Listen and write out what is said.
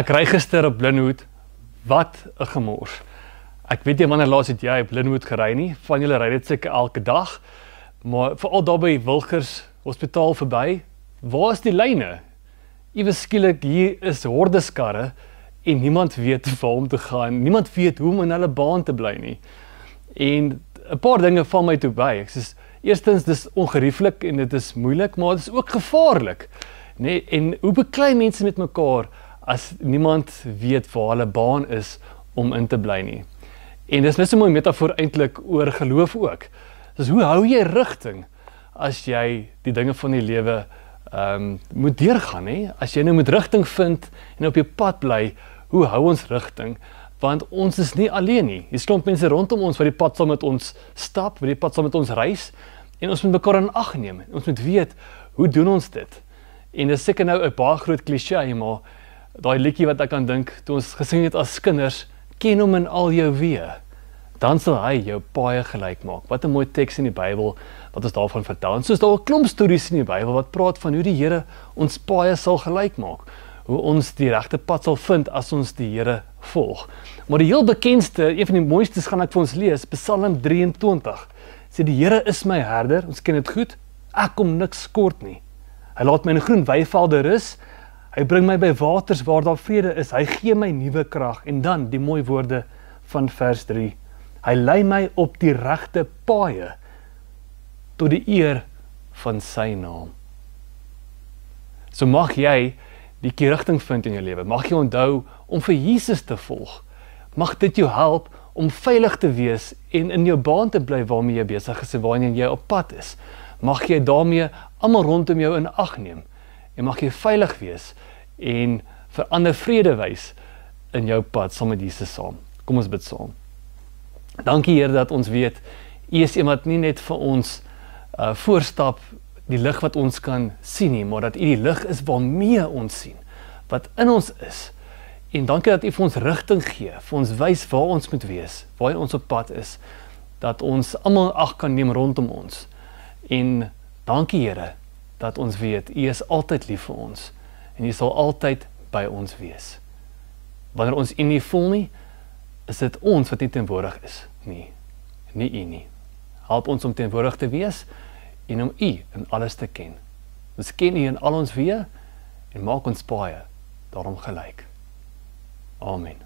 Ek ry gister op Linwood, wat 'n gemors. Ek weet nie wanneer laas het jy op Linwood gery nie, van julle ry dit seker elke dag, maar veral daar by Wilgers Hospitaal verby, waar is die lyne? Iewes skielik hier is hordeskarre en niemand weet waar om te gaan, niemand weet hoe om in hulle baan te bly nie. En 'n paar dinge val my toe by. Ek sê eerstens dis ongerieflik en dit is moeilik, maar dit is ook gevaarlik. Nee, en hoe beklei mense met mekaar as niemand weet waar hulle baan is om in te bly nie. En dis net so 'n mooi metafoor eintlik oor geloof ook. Dus hoe hou jy rigting as jy die dinge van die lewe moet deurgaan, hè? As jy nou moet rigting vind en op jou pad bly, hoe hou ons rigting? Want ons is nie alleen nie. Hier klomp mense rondom ons wat die pad saam met ons stap, wat die pad saam met ons reis, en ons moet mekaar in ag neem. Ons moet weet, hoe doen ons dit? En dit is seker nou 'n baie groot kliseë, maar daai liedjie wat ek aan dink, toe ons gesing het as kinders, ken hom in al jou weë, dan sal hy jou paaie gelyk maak. Wat 'n mooi teks in die Bybel wat ons daarvan vertel. En soos daar 'n klomp stories in die Bybel wat praat van hoe die Here ons paaie sal gelyk maak, hoe ons die regte pad sal vind as ons die Here volg. Maar die heel bekendste, een van die mooistes gaan ek vir ons lees, Psalm 23. Sê die Here is my herder, ons ken dit goed, ek kom niks kort nie. Hy laat my in groen weivelde rus, hy bring my by waters waar daar vrede is, hy gee my nuwe krag. En dan die mooi woorde van vers 3. Hy lei my op die regte paaie tot die eer van sy naam. So mag jy die rigting vind in jou lewe. Mag jy onthou om vir Jesus te volg. Mag dit jou help om veilig te wees en in jou baan te bly waarmee jy besig is en waarheen jy op pad is. Mag jy daarmee almal rondom jou in ag neem en mag jy veilig wees en vir ander vrede wys in jou pad saam met Jesus saam. Kom ons bid saam. Dankie Here dat ons weet, U is iemand nie net vir ons voorstap, die lig wat ons kan sien nie, maar dat U die lig is waarmee ons sien, wat in ons is. En dankie dat U vir ons rigting gee, vir ons wys waar ons moet wees, waar ons op pad is, dat ons almal ag kan neem rondom ons. En dankie Here, dat ons weet, U is altyd lief vir ons, en U sal altyd by ons wees. Wanneer ons U nie voel nie, is dit ons wat nie teenwoordig is nie U nie. Help ons om teenwoordig te wees en om U in alles te ken. Ons ken U in al ons weë en maak ons paaie daarom gelyk. Amen.